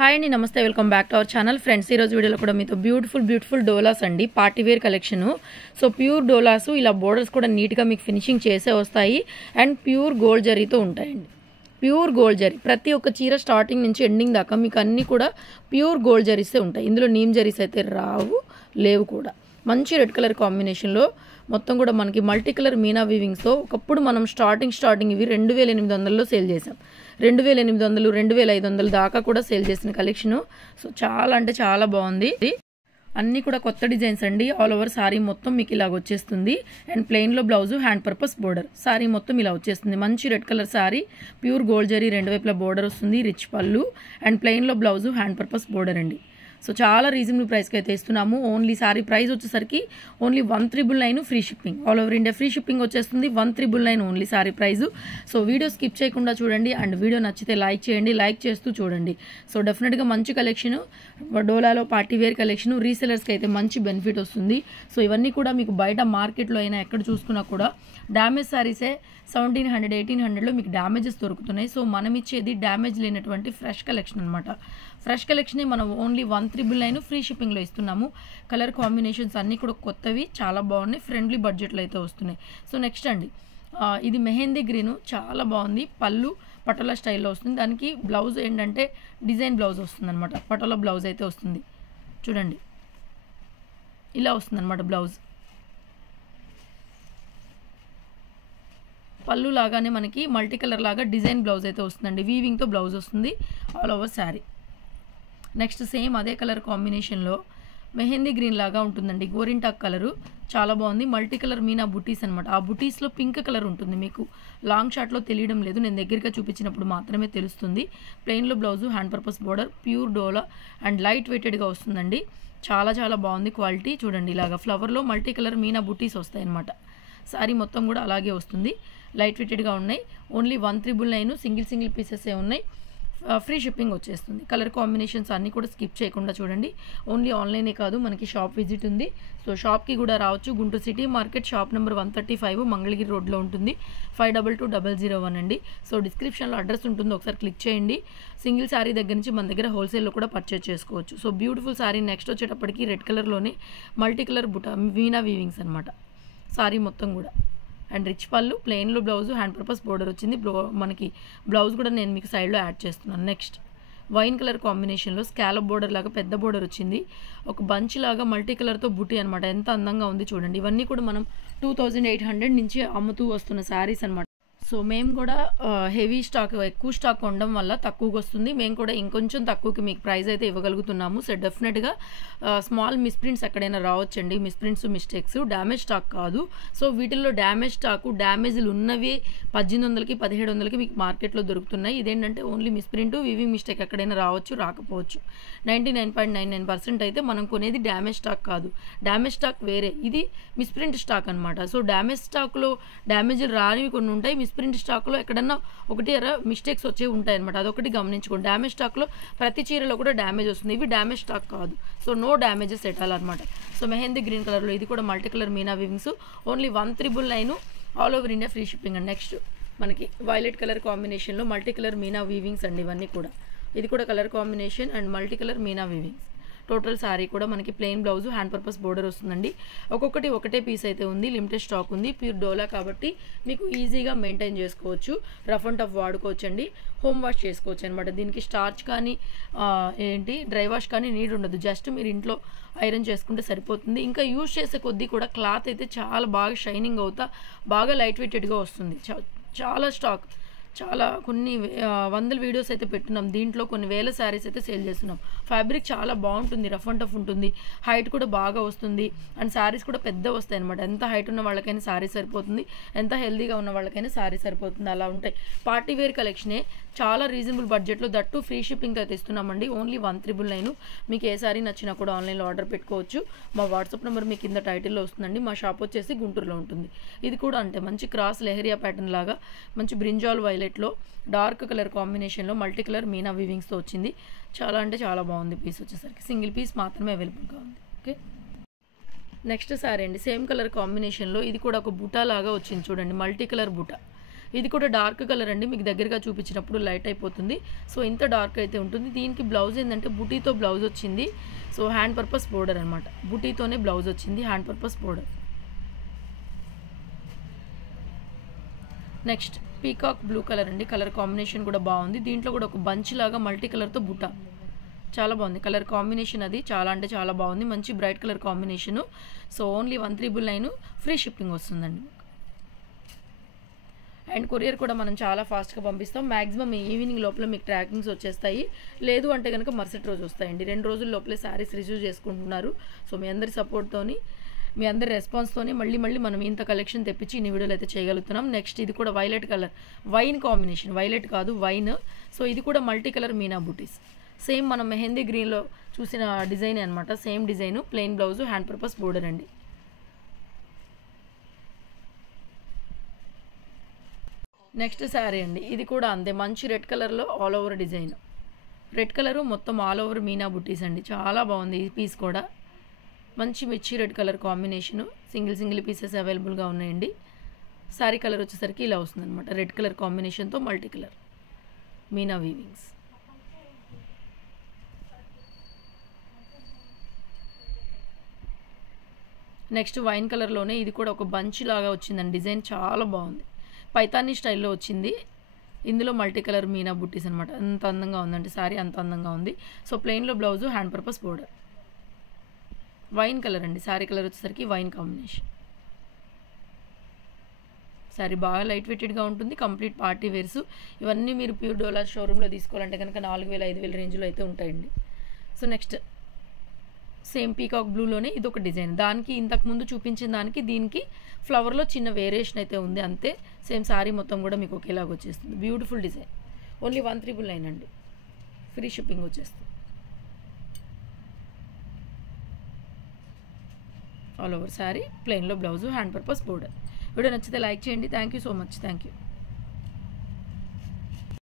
Hi అండి, నమస్తే, welcome back to our channel. Friends, ఈరోజు వీడియోలో కూడా మీతో బ్యూటిఫుల్ డోలాస్ అండి, party wear collection. So pure డోలాసు, ఇలా బోర్డర్స్ కూడా నీట్గా మీకు ఫినిషింగ్ చేసే వస్తాయి. అండ్ ప్యూర్ గోల్డ్ జరీతో ఉంటాయండి. ప్యూర్ గోల్డ్ జరీ, ప్రతి ఒక్క చీర స్టార్టింగ్ నుంచి ఎండింగ్ దాకా మీకు అన్నీ కూడా ప్యూర్ గోల్డ్ జరీసే ఉంటాయి. ఇందులో నీమ్ జరీస్ అయితే లేవు కూడా. మంచి రెడ్ కలర్ కాంబినేషన్లో మొత్తం కూడా మనకి మల్టీ కలర్ మీనా వీవింగ్స్తో ఒకప్పుడు మనం స్టార్టింగ్ ఇవి 2800లో సేల్ చేసాం. 2800, 2500 దాకా కూడా సేల్ చేసిన కలెక్షను. సో చాలా అంటే చాలా బాగుంది. అన్నీ కూడా కొత్త డిజైన్స్ అండి. ఆల్ ఓవర్ సారీ మొత్తం మీకు ఇలాగ వచ్చేస్తుంది. అండ్ ప్లెయిన్లో blouse, hand purpose border, sari మొత్తం ఇలా వచ్చేస్తుంది. మంచి red colour sari, pure gold zari, రెండు వైపులా బోర్డర్ వస్తుంది, రిచ్ పళ్ళు, అండ్ ప్లెయిన్లో బ్లౌజు, హ్యాండ్ పర్పస్ బోర్డర్ అండి. సో చాలా రీజనబుల్ ప్రైస్కి అయితే ఇస్తున్నాము. ఓన్లీ సారీ ప్రైస్ వచ్చేసరికి only 1399 free shipping, all over India free shipping వచ్చేస్తుంది. 1399 only sari price. So video skip చేయకుండా చూడండి. అండ్ వీడియో నచ్చితే లైక్ చేయండి, లైక్ చేస్తూ చూడండి. సో డెఫినెట్గా మంచి కలెక్షను, డోలాలో పార్టీ వేర్ కలెక్షను. రీసెలర్స్కి అయితే మంచి బెనిఫిట్ వస్తుంది. సో ఇవన్నీ కూడా మీకు బయట మార్కెట్లో అయినా ఎక్కడ చూసుకున్నా కూడా డ్యామేజ్ సారీసే 1700, 1800లో మీకు డ్యామేజెస్ దొరుకుతున్నాయి. సో మనం ఇచ్చేది డ్యామేజ్ లేనటువంటి ఫ్రెష్ కలెక్షన్ అనమాట. ఫ్రెష్ కలెక్షనే మనం ఓన్లీ 1399 ఫ్రీ షిప్పింగ్లో ఇస్తున్నాము. కలర్ కాంబినేషన్స్ అన్నీ కూడా కొత్తవి, చాలా బాగున్నాయి, ఫ్రెండ్లీ బడ్జెట్లో అయితే వస్తున్నాయి. సో నెక్స్ట్ అండి, ఇది మెహందీ గ్రీను, చాలా బాగుంది. పళ్ళు పటోలా స్టైల్లో వస్తుంది. దానికి బ్లౌజ్ ఏంటంటే డిజైన్ బ్లౌజ్ వస్తుంది అనమాట. పటోలా బ్లౌజ్ అయితే వస్తుంది. చూడండి, ఇలా వస్తుంది అనమాట బ్లౌజ్. పళ్ళు లాగానే మనకి మల్టీ కలర్ లాగా డిజైన్ బ్లౌజ్ అయితే వస్తుందండి. వీవింగ్తో బ్లౌజ్ వస్తుంది all over sari. Next same అదే కలర్ కాంబినేషన్లో మెహందీ గ్రీన్ లాగా ఉంటుందండి, గోరింటాక్ కలరు, చాలా బాగుంది. మల్టీ కలర్ మీనా బుటీస్ అనమాట. ఆ బుటీస్లో పింక్ కలర్ ఉంటుంది. మీకు లాంగ్ షాట్లో తెలియడం లేదు, నేను దగ్గరగా చూపించినప్పుడు మాత్రమే తెలుస్తుంది. ప్లెయిన్లో blouse, hand purpose border, pure డోలా అండ్ లైట్ వెయిటెడ్గా వస్తుందండి. చాలా చాలా బాగుంది క్వాలిటీ. చూడండి, ఇలాగా ఫ్లవర్లో మల్టీ కలర్ మీనా బుటీస్ వస్తాయి అనమాట. సారీ మొత్తం కూడా అలాగే వస్తుంది. లైట్ వెయిటెడ్గా ఉన్నాయి. ఓన్లీ 1399, సింగిల్ పీసెసే ఉన్నాయి. ఫ్రీ షిప్పింగ్ వచ్చేస్తుంది. కలర్ కాంబినేషన్స్ అన్నీ కూడా స్కిప్ చేయకుండా చూడండి. ఓన్లీ ఆన్లైనే కాదు, మనకి షాప్ విజిట్ ఉంది. సో షాప్కి కూడా రావచ్చు. Guntur city market, shop number 135, Mangalagiri రోడ్లో ఉంటుంది. 522001 అండి. సో డిస్క్రిప్షన్లో అడ్రస్ ఉంటుంది, ఒకసారి క్లిక్ చేయండి. సింగిల్ శారీ దగ్గర నుంచి మన దగ్గర హోల్సేల్లో కూడా పర్చేజ్ చేసుకోవచ్చు. So beautiful sari. నెక్స్ట్ వచ్చేటప్పటికి రెడ్ కలర్లోనే మల్టీ కలర్ బుటా వీనా వీవింగ్స్ అనమాట. శారీ మొత్తం కూడా అండ్ రిచ్ పళ్ళు, ప్లెయిన్లో బ్లౌజు, హ్యాండ్ పర్పస్ బోర్డర్ వచ్చింది. మనకి బ్లౌజ్ కూడా నేను మీకు సైడ్లో యాడ్ చేస్తున్నాను. నెక్స్ట్ వైన్ కలర్ కాంబినేషన్లో స్కాలప్ బోర్డర్ లాగా పెద్ద బోర్డర్ వచ్చింది. ఒక బంచ్ లాగా మల్టీ కలర్తో బుటీ అనమాట. ఎంత అందంగా ఉంది చూడండి. ఇవన్నీ కూడా మనం 2800 నుంచి అమ్ముతూ వస్తున్న శారీస్ అనమాట. సో మేము కూడా హెవీ స్టాక్, ఎక్కువ స్టాక్ ఉండడం వల్ల తక్కువకి వస్తుంది. మేము కూడా ఇంకొంచెం తక్కువకి మీకు ప్రైస్ అయితే ఇవ్వగలుగుతున్నాము. సో డెఫినెట్గా స్మాల్ మిస్ప్రింట్స్ ఎక్కడైనా రావచ్చండి, మిస్ప్రింట్స్, మిస్టేక్స్, డ్యామేజ్ స్టాక్ కాదు. సో వీటిల్లో డ్యామేజ్ స్టాకు, డ్యామేజ్లు ఉన్నవి 1800కి 1700కి మీకు మార్కెట్లో దొరుకుతున్నాయి. ఇదేంటంటే ఓన్లీ మిస్ప్రింట్, వీవింగ్ మిస్టేక్ ఎక్కడైనా రావచ్చు, రాకపోవచ్చు. 99.99% అయితే మనం కొనేది డ్యామేజ్ స్టాక్ కాదు. డ్యామేజ్ స్టాక్ వేరే, ఇది మిస్ప్రింట్ స్టాక్ అనమాట. సో డ్యామేజ్ స్టాక్లో డ్యామేజ్లు రానివి కొన్ని ఉంటాయి. మిస్ప్రింట్ స్టాక్లో ఎక్కడన్నా ఒకటి మిస్టేక్స్ వచ్చే ఉంటాయి అనమాట. అదొకటి గమనించుకోండి. డ్యామేజ్ స్టాక్లో ప్రతి చీరలో కూడా డ్యామేజ్ వస్తుంది. ఇవి డ్యామేజ్ స్టాక్ కాదు. సో నో డ్యామేజెస్ ఎట్టాలన్నమాట. సో మెహందీ గ్రీన్ కలర్లో ఇది కూడా multi colour meena weavings. Only 1399 all over India free shipping అండి. నెక్స్ట్ మనకి వైలెట్ కలర్ కాంబినేషన్లో మల్టీ కలర్ మీనా వీవింగ్స్ అండి. ఇవన్నీ కూడా, ఇది కూడా colour combination and multi colour meena weavings. Total sari కూడా మనకి plain blouse, hand purpose border వస్తుందండి. ఒక్కొక్కటి ఒకటే పీస్ అయితే ఉంది, లిమిటెడ్ స్టాక్ ఉంది. ప్యూర్ డోలా కాబట్టి మీకు ఈజీగా మెయింటైన్ చేసుకోవచ్చు, రఫ్ అండ్ టఫ్ వాడుకోవచ్చు అండి. హోమ్ వాష్ చేసుకోవచ్చు అనమాట. దీనికి స్టార్చ్ కానీ డ్రై వాష్ కానీ నీడ్ ఉండదు. జస్ట్ మీరు ఇంట్లో ఐరన్ చేసుకుంటే సరిపోతుంది. ఇంకా యూజ్ చేసే కొద్దీ కూడా క్లాత్ అయితే చాలా బాగా షైనింగ్ అవుతా, బాగా లైట్ వెయిటెడ్గా వస్తుంది. చాలా స్టాక్, చాలా కొన్ని వందల వీడియోస్ అయితే పెట్టున్నాం. దీంట్లో కొన్ని వేల శారీస్ అయితే సేల్ చేస్తున్నాం. ఫ్యాబ్రిక్ చాలా బాగుంటుంది, రఫ్ అండ్ టఫ్ ఉంటుంది, హైట్ కూడా బాగా వస్తుంది. అండ్ శారీస్ కూడా పెద్ద వస్తాయి అనమాట. ఎంత హైట్ ఉన్న వాళ్ళకైనా శారీ సరిపోతుంది, ఎంత హెల్దీగా ఉన్న వాళ్ళకైనా శారీ సరిపోతుంది, అలా ఉంటాయి. పార్టీ వేర్ కలెక్షనే, చాలా రీజనబుల్ బడ్జెట్లో, దట్టు ఫ్రీ షిప్పింగ్ అయితే ఇస్తున్నామండి. ఓన్లీ 1399. మీకు ఏ శారీ నచ్చినా కూడా ఆన్లైన్లో ఆర్డర్ పెట్టుకోవచ్చు. మా వాట్సాప్ నెంబర్ మీకు కింద టైటిల్లో వస్తుందండి. మా షాప్ వచ్చేసి గుంటూరులో ఉంటుంది. ఇది కూడా అంటే మంచి క్రాస్ లెహరియా ప్యాటర్న్ లాగా, మంచి బ్రింజాల్ వైలెట్లో డార్క్ కలర్ కాంబినేషన్లో మల్టీ కలర్ మీనా వీవింగ్స్తో వచ్చింది. చాలా అంటే చాలా బాగుంది. పీస్ వచ్చేసరికి సింగిల్ పీస్ మాత్రమే అవైలబుల్గా ఉంది. ఓకే, నెక్స్ట్ శారీ అండి, సేమ్ కలర్ కాంబినేషన్లో ఇది కూడా ఒక బుటా లాగా వచ్చింది చూడండి, మల్టీ కలర్ బుటా. ఇది కూడా డార్క్ కలర్ అండి, మీకు దగ్గరగా చూపించినప్పుడు లైట్ అయిపోతుంది. సో ఇంత డార్క్ అయితే ఉంటుంది. దీనికి బ్లౌజ్ ఏంటంటే బుటీతో బ్లౌజ్ వచ్చింది. సో హ్యాండ్ పర్పస్ బోర్డర్ అనమాట, బుటీతోనే బ్లౌజ్ వచ్చింది, hand purpose border. Next peacock blue colour అండి, కలర్ కాంబినేషన్ కూడా బాగుంది. దీంట్లో కూడా ఒక బంచ్ లాగా మల్టీ కలర్తో బుట్ట, చాలా బాగుంది కలర్ కాంబినేషన్. అది చాలా అంటే చాలా బాగుంది, మంచి bright colour combination. So only 1399 free shipping వస్తుందండి. అండ్ కొరియర్ కూడా మనం చాలా ఫాస్ట్గా పంపిస్తాం. మ్యాక్సిమం ఈవినింగ్ లోపల మీకు ట్రాకింగ్స్ వచ్చేస్తాయి, లేదు అంటే కనుక మరుసటి రోజు వస్తాయండి. 2 రోజుల లోపలే శారీస్ రిసీవ్ చేసుకుంటున్నారు. సో మీ అందరి సపోర్ట్తోని, మీ అందరి రెస్పాన్స్తోని మళ్ళీ మనం ఇంత కలెక్షన్ తెప్పించి ఇన్ని వీడియోలు అయితే చేయగలుగుతున్నాం. నెక్స్ట్ ఇది కూడా violet colour, wine combination, violet కాదు వైన్. సో ఇది కూడా మల్టీ కలర్ మీనా బూటీస్, సేమ్ మనం మెహందీ గ్రీన్లో చూసిన డిజైన్ అనమాట, same design, plain blouse, hand purpose border అండి. నెక్స్ట్ శారీ అండి, ఇది కూడా అంతే, మంచి రెడ్ కలర్లో all over design, red colour మొత్తం ఆల్ ఓవర్ మీనా బుట్టీస్ అండి. చాలా బాగుంది ఈ పీస్ కూడా, మంచి మిర్చి red colour combination. Single pieces అవైలబుల్గా ఉన్నాయండి. శారీ కలర్ వచ్చేసరికి ఇలా వస్తుంది అనమాట, రెడ్ కలర్ కాంబినేషన్తో multi colour meena weavings. Next wine కలర్లోనే ఇది కూడా ఒక బంచ్ లాగా వచ్చిందండి, డిజైన్ చాలా బాగుంది, పైతానీ స్టైల్లో వచ్చింది. ఇందులో మల్టీ కలర్ మీనా బుట్టీస్ అనమాట. అంత అందంగా ఉందండి శారీ, అంత అందంగా ఉంది. సో ప్లెయిన్లో blouse, hand purpose border. Wine colour అండి, శారీ కలర్ వచ్చేసరికి వైన్ కాంబినేషన్. శారీ బాగా లైట్ వెయిటెడ్గా ఉంటుంది, కంప్లీట్ పార్టీ వేర్స్. ఇవన్నీ మీరు ప్యూర్ డోలా షోరూంలో తీసుకోవాలంటే కనుక 4000-5000 రేంజ్లో అయితే ఉంటాయండి. సో నెక్స్ట్ సేమ్ పీకాక్ బ్లూలోనే ఇది ఒక డిజైన్, దానికి ఇంతకుముందు చూపించిన దానికి దీనికి ఫ్లవర్లో చిన్న వేరియేషన్ అయితే ఉంది అంతే. సేమ్ శారీ మొత్తం కూడా మీకు ఒకేలాగా వచ్చేస్తుంది. బ్యూటిఫుల్ డిజైన్, ఓన్లీ 1399 అండి, ఫ్రీ షిప్పింగ్ వచ్చేస్తుంది. ఆల్ ఓవర్ శారీ, ప్లెయిన్లో blouse, hand purpose border. Video నచ్చితే లైక్ చేయండి. Thank you so much, thank you.